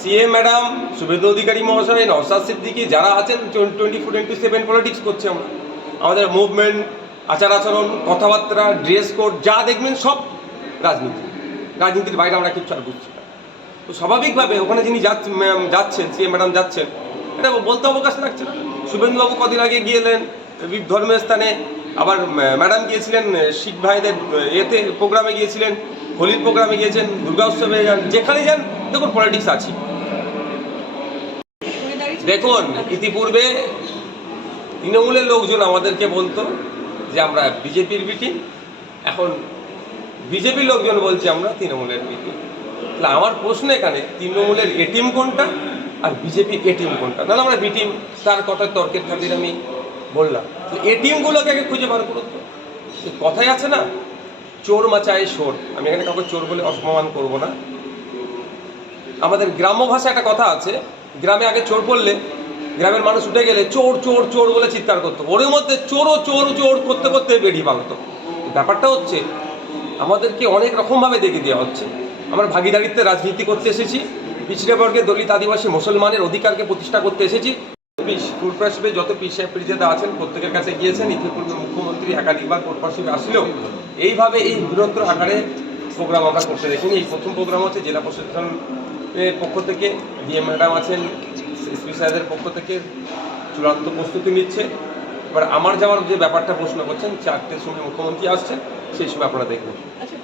CM madam Suvendu Adhikari মহাশয় নওসাদ সিদ্দিকি যারা আছেন twenty four into seven politics করছে আমরা। আমাদের মুভমেন্ট আচার আচরণ, কথাবার্তা ড্রেস কোড যা দেখবেন সব রাজনীতি। রাজনীতির বাইরে আমরা কিচ্ছু আর বুঝছি তো স্বাভাবিকভাবে ওখানে যিনি যাচ্ছেন সিএম ম্যাডাম যাচ্ছেন, এটা বলতে অবকাশ লাগছে না। শুভেন্দুবাবু কদিন আগে গিয়েলেন ধর্মীয় স্থানে আবার ম্যাডাম গিয়েছিলেন শিখ ভাইদের এতে প্রোগ্রামে গিয়েছিলেন, হোলির প্রোগ্রামে গিয়েছেন, দুর্গা উৎসবে যান, যেখানে যান দেখুন পলিটিক্স আছে। দেখুন, ইতিপূর্বে তৃণমূলের লোকজন আমাদেরকে বলতো যে আমরা বিজেপির বিটি এখন বিজেপির লোকজন বলছে আমরা তৃণমূলের বিটি তাহলে আমার প্রশ্ন এখানে, তৃণমূলের এটিএম কোনটা আর বিজেপির এটিএম কোনটা? নাহলে আমরা বিটিম তার কথা তর্কের খাতির আমি বললাম। তো এটিএমগুলোকে আগে খুঁজে বার করুন তো। কথাই আছে না, চোর মাচায় সোর আমি এখানে কাউকে চোর বলে অসম্মান করব না। আমাদের গ্রাম্য ভাষায় একটা কথা আছে, গ্রামে আগে চোর পড়লে গ্রামের মানুষ উঠে গেলে চোর চোর চোর বলে চিৎকার করতো। ওর মধ্যে চোরও চোর চোর করতে করতে বেরিয়ে পালাতো। ব্যাপারটা হচ্ছে, আমাদেরকে অনেক রকমভাবে দেখে দেওয়া হচ্ছে। আমরা ভাগিদারিত্বে রাজনীতি করতে এসেছি পিছিয়ে বর্গের দলিত আদিবাসী মুসলমানের অধিকারকে প্রতিষ্ঠা করতে এসেছি। ফুলপ্রাসবে যত পিসায় পিরিজাদা আছেন, প্রত্যেকের কাছে গিয়েছেন। ইতিপূর্বে মুখ্যমন্ত্রী একাধিকবার ফুলপ্রাসবে আসলেও এইভাবে এই বৃহত্তর আকারে প্রোগ্রাম আমরা করতে দেখিনি। এই প্রথম প্রোগ্রাম হচ্ছে জেলা প্রশাসনের পক্ষ থেকে ডিএম ম্যাডাম আছেন, এসপি সাহেবের পক্ষ থেকে চূড়ান্ত প্রস্তুতি নিচ্ছে। এবার আমার যাওয়ার যে ব্যাপারটা প্রশ্ন করছেন, চারটের সময় মুখ্যমন্ত্রী আসছেন, সেই সময় আপনারা দেখবেন। আচ্ছা